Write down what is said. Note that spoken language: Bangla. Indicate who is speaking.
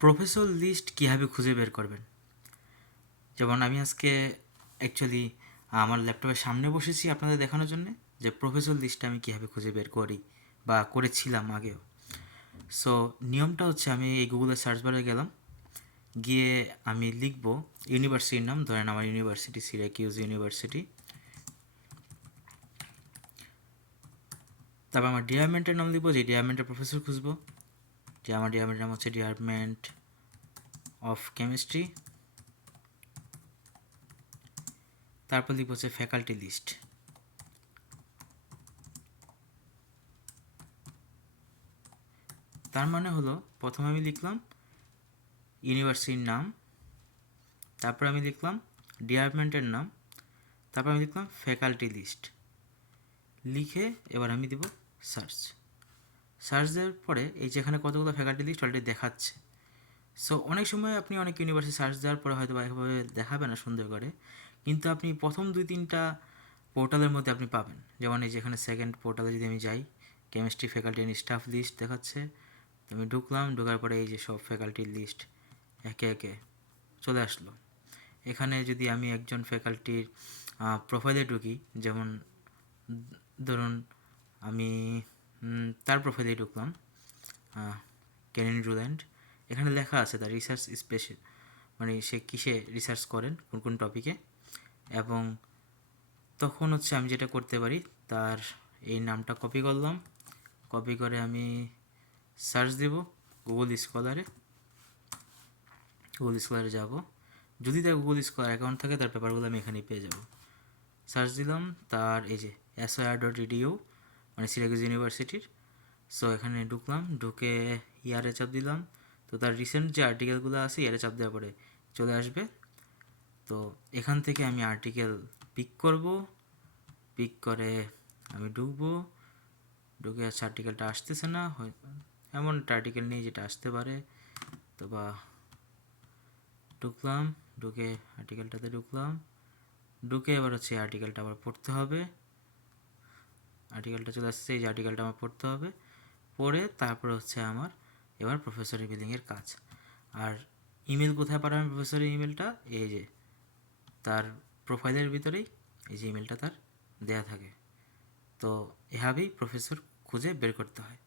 Speaker 1: প্রফেসর লিস্ট কীভাবে খুঁজে বের করবেন? যেমন আমি আজকে অ্যাকচুয়ালি আমার ল্যাপটপের সামনে বসেছি আপনাদের দেখানোর জন্য যে প্রফেসর লিস্টটা আমি কীভাবে খুঁজে বের করি বা করেছিলাম আগেও। সো নিয়মটা হচ্ছে আমি এই গুগলে সার্চ বারে গেলাম, গিয়ে আমি লিখব ইউনিভার্সিটির নাম, ধরেন আমার ইউনিভার্সিটি সিরাকিউজ ইউনিভার্সিটি তারপর আমার ডিপার্টমেন্টের নাম লিখব, যে ডিপার্টমেন্টের প্রফেসর খুঁজবো। যে আমার ডিপার্টমেন্টের নাম হচ্ছে ডিপার্টমেন্ট অফ কেমিস্ট্রি তারপর লিখব হচ্ছে ফ্যাকাল্টি লিস্ট তার মানে হলো, প্রথমে আমি লিখলাম ইউনিভার্সিটির নাম, তারপর আমি লিখলাম ডিপার্টমেন্টের নাম, তারপর আমি লিখলাম ফ্যাকাল্টি লিস্ট লিখে এবার আমি দেব সার্চ সার্চ দেওয়ার পরে এই যেখানে কতগুলো ফ্যাকাল্টি লিস্ট অলরেডি দেখাচ্ছে। সো অনেক সময় আপনি অনেক ইউনিভার্সিটি সার্চ দেওয়ার পরে হয়তো এভাবে দেখাবে না সুন্দর করে, কিন্তু আপনি প্রথম দুই তিনটা পোর্টালের মধ্যে আপনি পাবেন। যেমন এই যেখানে সেকেন্ড পোর্টালে যদি আমি যাই chemistry faculty and staff list দেখাচ্ছে, আমি ঢুকলাম, ঢোকার পরে এই যে সব ফ্যাকাল্টির লিস্ট একে একে চলে আসলো। এখানে যদি আমি একজন ফ্যাকাল্টির প্রোফাইলে ঢুকি, যেমন, ধরুন আমি তার প্রোফাইলে ঢুকলাম। ক্যানিন রুল্যান্ড এখানে লেখা আছে তার রিসার্চ স্পেশাল মানে সে কিসে রিসার্চ করেন, কোন কোন টপিকে এবং তখন হচ্ছে আমি যেটা করতে পারি, তার এই নামটা কপি করলাম। কপি করে আমি সার্চ দেব গুগল স্কলারে গুগল স্কলারে যাব। যদি তার গুগল স্কলার অ্যাকাউন্ট থাকে, তার পেপারগুলো আমি এখানেই পেয়ে যাব। সার্চ দিলাম, তার এই যে এসওআর ডট ইডিও মানে সিরাকুজ ইউনিভার্সিটির সো এখানে ঢুকলাম, ঢুকে ইয়ারে চাপ দিলাম। তো তার রিসেন্ট যে আর্টিকেলগুলো আছে, ইয়ারে চাপ দেওয়ার পরে চলে আসবে। তো এখান থেকে আমি আর্টিকেল পিক করব। পিক করে আমি ঢুকবো। ঢুকে আচ্ছা আর্টিকেলটা আসতেছে না এমন একটা আর্টিকেল নেই যেটা আসতে পারে। তো বা, ঢুকলাম, ঢুকে আর্টিকেলটাতে ঢুকলাম। ঢুকে এবার হচ্ছে আর্টিকেলটা আবার পড়তে হবে। আর্টিকেলটা চলে আসছে, এই যে আর্টিকেলটা আমার পড়তে হবে। পড়ে তারপরে হচ্ছে আমার এবার প্রফেসর ইমেলিংয়ের কাজ। আর ইমেল কোথায় পাঠাবেন প্রফেসরের ইমেলটা এই যে তার প্রোফাইলের ভিতরেই এই যে ইমেলটা তার দেয়া থাকে। তো এভাবেই প্রফেসর খুঁজে বের করতে হয়।